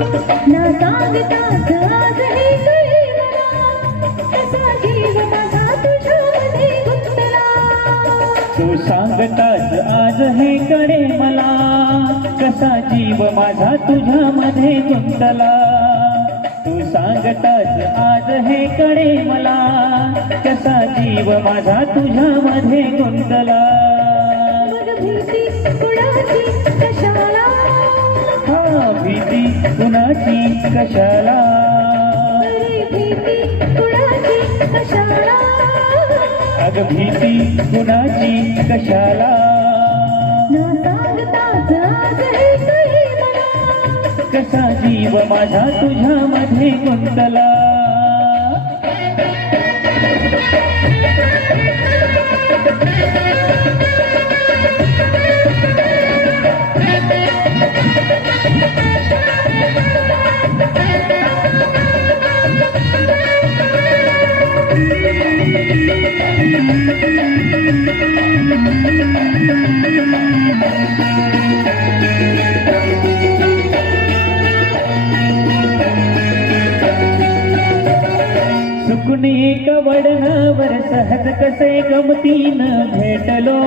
ना सांगताच आज हे कळे मला, कसा जीव माझा तुझ्यामध्ये गुंतला. तू सांगताच आज हे कळे मला, कसा जीव माझा तुझ्यामध्ये गुंतला. तू सांगताच आज हे कळे मला, कसा जीव माझा तुझ्यामध्ये गुंतला. मग भीती कुणाची कशाला, हा भीती कुणाची कशाला, अरे भीती कुणाची कशाला. अग भीती कुणाची कशाला. ना सांगताच आज हे कळे मला, कसा जीव माझा तुझ्यामध्ये गुंतला. चुकून एका वडणावर सहज कसे गमतीनं भेटलो.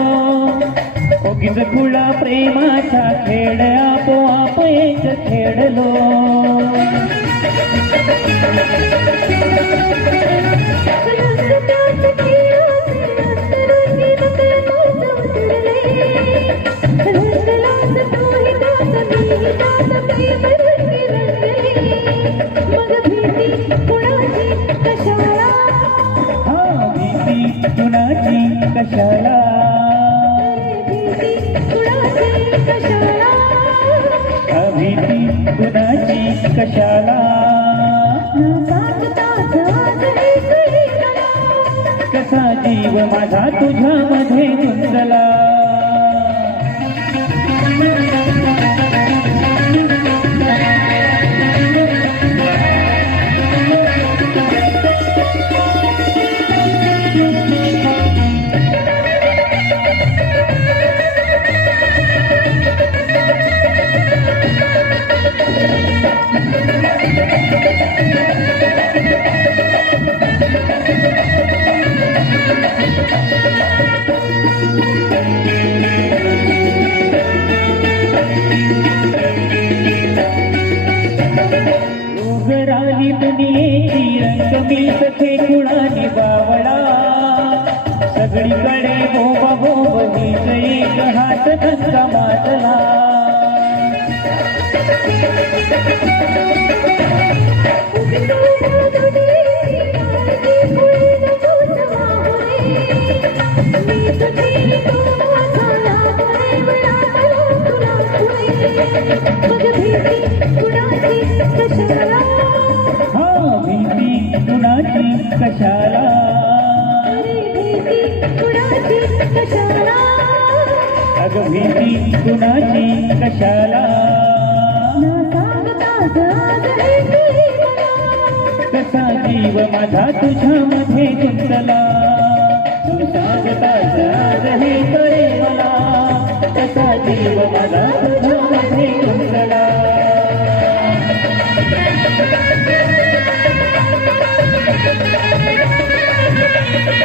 ओगीच खुळा प्रेमाचा खेळ आपोआप एक खेळलो. हा भीती कुणाची कशाला, भीती कुणाची कशाला. कसा जीव माझा तुझ्यामध्ये गुंतला. उघराली दुनियेची रंगमी सखे कुणाने बावळा. सगळीकडे बोबा बोब हीच एक हात धंदा माजला. हा भीती कुणाची कशाला, अग भीती कुणाची कशाला. कसा जीव माझा तुझ्यामध्ये गुंतला. तू सांगताच आज हे कळे मला, कसा जीव माझा तुझ्यामध्ये गुंतला.